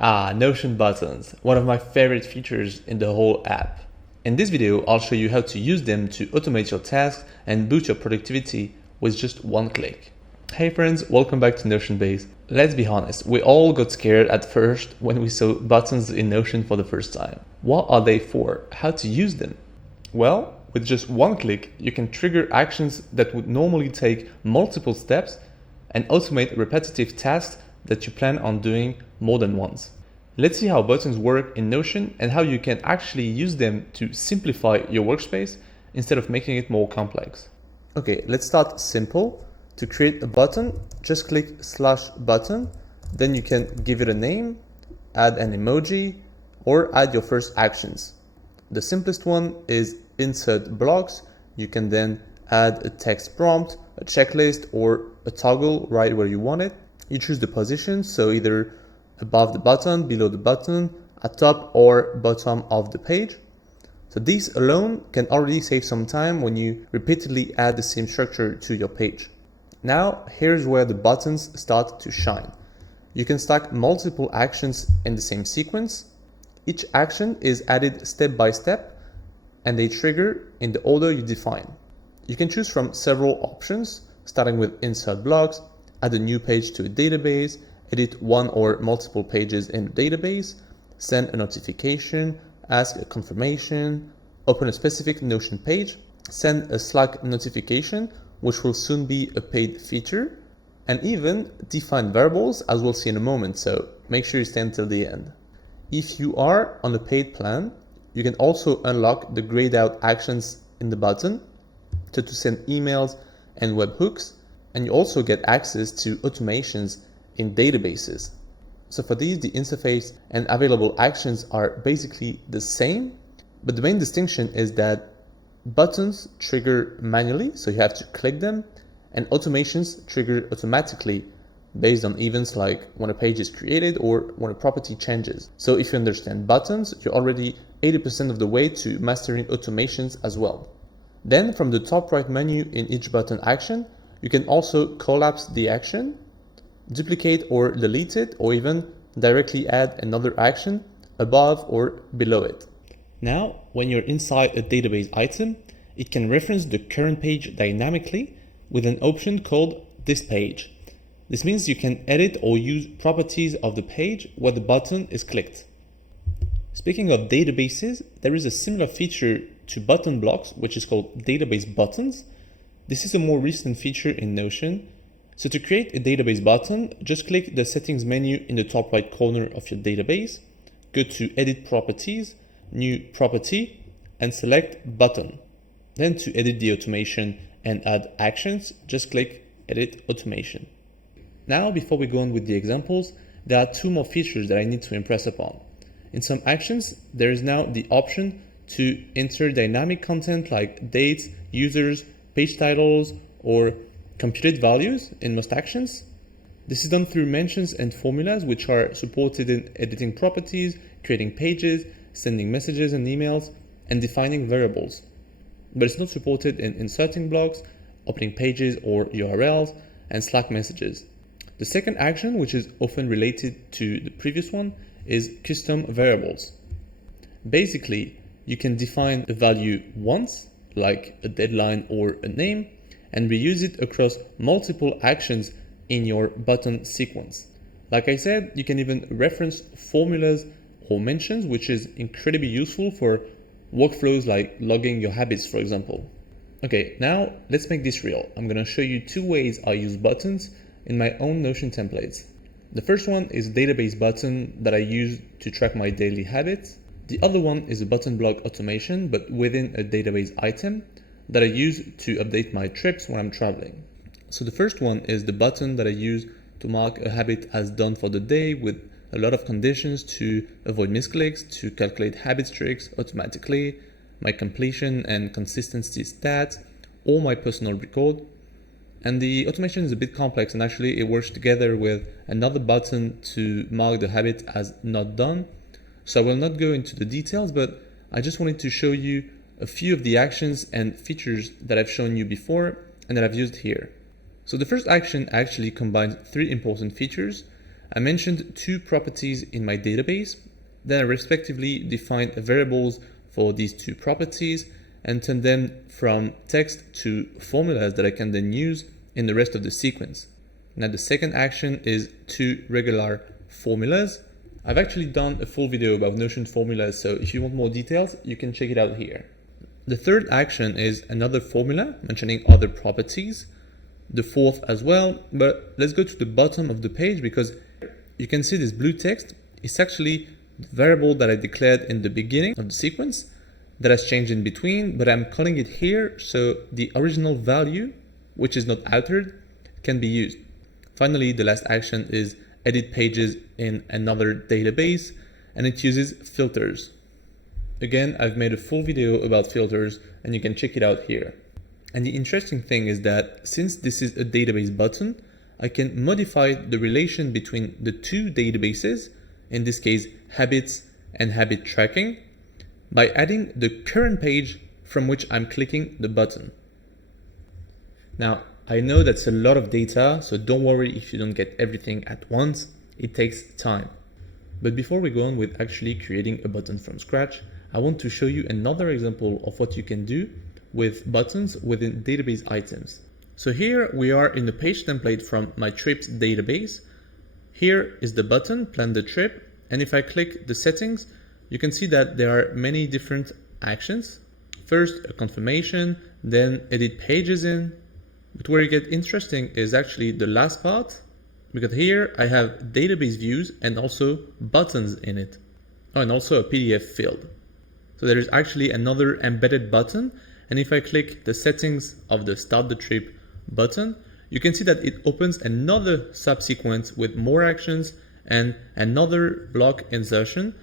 Notion buttons, one of my favorite features in the whole app. In this video, I'll show you how to use them to automate your tasks and boost your productivity with just one click. Hey friends, welcome back to Notionbase. Let's be honest, we all got scared at first when we saw buttons in Notion for the first time. What are they for? How to use them? Well, with just one click, you can trigger actions that would normally take multiple steps and automate repetitive tasks that you plan on doing more than once. Let's see how buttons work in Notion and how you can actually use them to simplify your workspace instead of making it more complex. Okay, let's start simple. To create a button, just click /button, then you can give it a name, add an emoji, or add your first actions. The simplest one is insert blocks. You can then add a text prompt, a checklist, or a toggle right where you want it. You choose the position, so either above the button, below the button, at top or bottom of the page. So these alone can already save some time when you repeatedly add the same structure to your page. Now, here's where the buttons start to shine. You can stack multiple actions in the same sequence. Each action is added step by step, and they trigger in the order you define. You can choose from several options, starting with insert blocks, add a new page to a database, edit one or multiple pages in a database, send a notification, ask a confirmation, open a specific Notion page, send a Slack notification, which will soon be a paid feature, and even define variables, as we'll see in a moment, so make sure you stay until the end. If you are on a paid plan, you can also unlock the grayed out actions in the button to send emails and webhooks, and you also get access to automations in databases. So for these, the interface and available actions are basically the same, but the main distinction is that buttons trigger manually, so you have to click them, and automations trigger automatically based on events like when a page is created or when a property changes. So if you understand buttons, you're already 80% of the way to mastering automations as well. Then from the top right menu in each button action, you can also collapse the action, duplicate or delete it, or even directly add another action above or below it. Now, when you're inside a database item, it can reference the current page dynamically with an option called This Page. This means you can edit or use properties of the page where the button is clicked. Speaking of databases, there is a similar feature to button blocks, which is called database buttons. This is a more recent feature in Notion. So to create a database button, just click the settings menu in the top right corner of your database, go to Edit Properties, New Property, and select Button. Then to edit the automation and add actions, just click Edit Automation. Now, before we go on with the examples, there are two more features that I need to impress upon. In some actions, there is now the option to enter dynamic content like dates, users, page titles, or computed values in most actions. This is done through mentions and formulas, which are supported in editing properties, creating pages, sending messages and emails, and defining variables. But it's not supported in inserting blocks, opening pages or URLs, and Slack messages. The second action, which is often related to the previous one, is custom variables. Basically, you can define a value once, like a deadline or a name, and reuse it across multiple actions in your button sequence. Like I said, you can even reference formulas or mentions, which is incredibly useful for workflows like logging your habits, for example. Okay, now let's make this real. I'm gonna show you two ways I use buttons in my own Notion templates. The first one is a database button that I use to track my daily habits. The other one is a button block automation, but within a database item that I use to update my trips when I'm traveling. So the first one is the button that I use to mark a habit as done for the day with a lot of conditions to avoid misclicks, to calculate habit streaks automatically, my completion and consistency stats, or my personal record. And the automation is a bit complex, and actually it works together with another button to mark the habit as not done. So I will not go into the details, but I just wanted to show you a few of the actions and features that I've shown you before and that I've used here. So the first action actually combines three important features. I mentioned two properties in my database, then I respectively defined variables for these two properties and turned them from text to formulas that I can then use in the rest of the sequence. Now the second action is two regular formulas. I've actually done a full video about Notion formulas, so if you want more details, you can check it out here. The third action is another formula mentioning other properties. The fourth as well, but let's go to the bottom of the page because you can see this blue text. It's actually the variable that I declared in the beginning of the sequence that has changed in between, but I'm calling it here so the original value, which is not altered, can be used. Finally, the last action is edit pages in another database, and it uses filters. Again, I've made a full video about filters and you can check it out here. And the interesting thing is that since this is a database button, I can modify the relation between the two databases, in this case habits and habit tracking, by adding the current page from which I'm clicking the button. Now, I know that's a lot of data, so don't worry if you don't get everything at once. It takes time. But before we go on with actually creating a button from scratch, I want to show you another example of what you can do with buttons within database items. So here we are in the page template from my trips database. Here is the button, plan the trip. And if I click the settings, you can see that there are many different actions. First, a confirmation, then edit pages in. But where you get interesting is actually the last part, because here I have database views and also buttons in it. Oh, and also a PDF field. So there is actually another embedded button. And if I click the settings of the start the trip button, you can see that it opens another subsequence with more actions and another block insertion,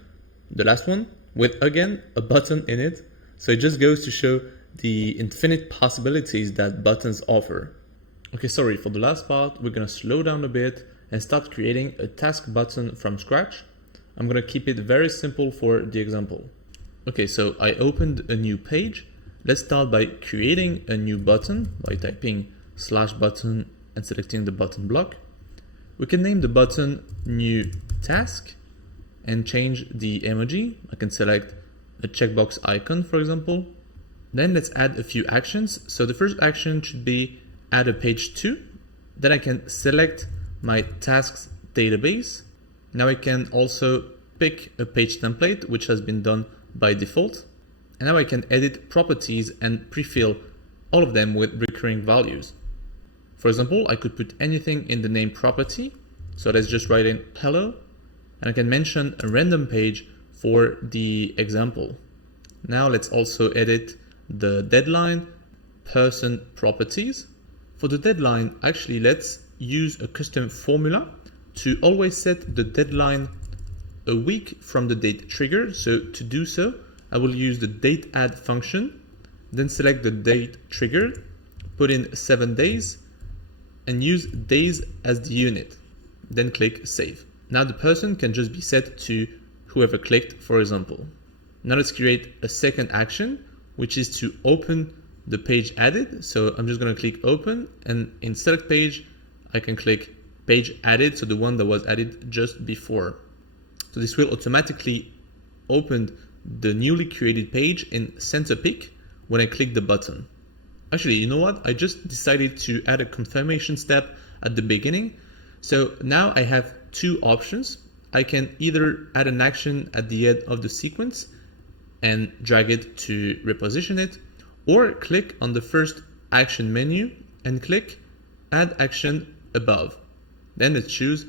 the last one, with again a button in it. So it just goes to show the infinite possibilities that buttons offer. Okay, sorry, for the last part, we're gonna slow down a bit and start creating a task button from scratch. I'm gonna keep it very simple for the example. Okay, so I opened a new page. Let's start by creating a new button by typing /button and selecting the button block. We can name the button new task and change the emoji. I can select a checkbox icon, for example. Then let's add a few actions. So the first action should be add a page to. Then I can select my tasks database. Now I can also pick a page template, which has been done by default. And now I can edit properties and pre-fill all of them with recurring values. For example, I could put anything in the name property. So let's just write in hello. And I can mention a random page for the example. Now let's also edit the deadline, person properties. For the deadline, actually, let's use a custom formula to always set the deadline a week from the date triggered. So to do so, I will use the date add function, then select the date triggered, put in 7 days, and use days as the unit. Then click save. Now the person can just be set to whoever clicked, for example. Now let's create a second action, which is to open the page added. So I'm just going to click open, and in select page, I can click page added, so the one that was added just before. So this will automatically open the newly created page in center pick when I click the button. Actually, you know what? I just decided to add a confirmation step at the beginning. So now I have two options. I can either add an action at the end of the sequence and drag it to reposition it, or click on the first action menu and click add action above. Then let's choose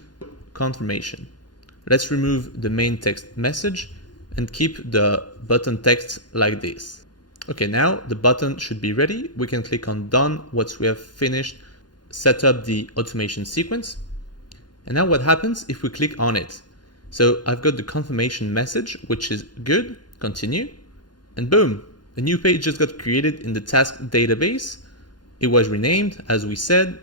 confirmation. Let's remove the main text message and keep the button text like this. Okay, now the button should be ready. We can click on done once we have finished set up the automation sequence. And now what happens if we click on it? So I've got the confirmation message, which is good, continue, and boom, a new page just got created in the task database. It was renamed, as we said,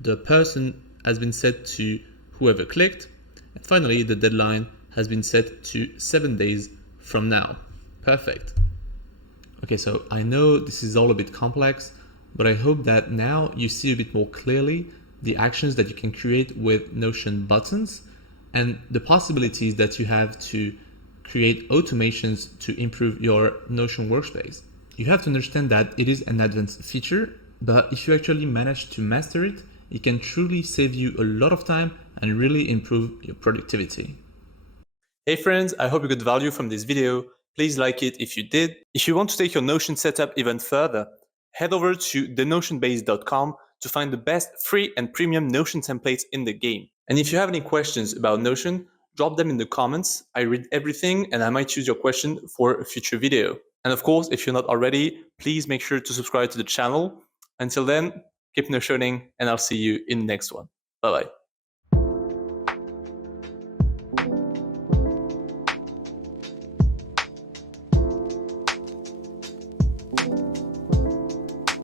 the person has been set to whoever clicked, and finally the deadline has been set to 7 days from now. Perfect. Okay, so I know this is all a bit complex, but I hope that now you see a bit more clearly the actions that you can create with Notion buttons. and the possibilities that you have to create automations to improve your Notion workspace. You have to understand that it is an advanced feature, but if you actually manage to master it, it can truly save you a lot of time and really improve your productivity. Hey friends, I hope you got value from this video. Please like it if you did. If you want to take your Notion setup even further, head over to thenotionbase.com to find the best free and premium Notion templates in the game. And if you have any questions about Notion, drop them in the comments. I read everything and I might choose your question for a future video. And of course, if you're not already, please make sure to subscribe to the channel. Until then, keep Notioning and I'll see you in the next one. Bye bye.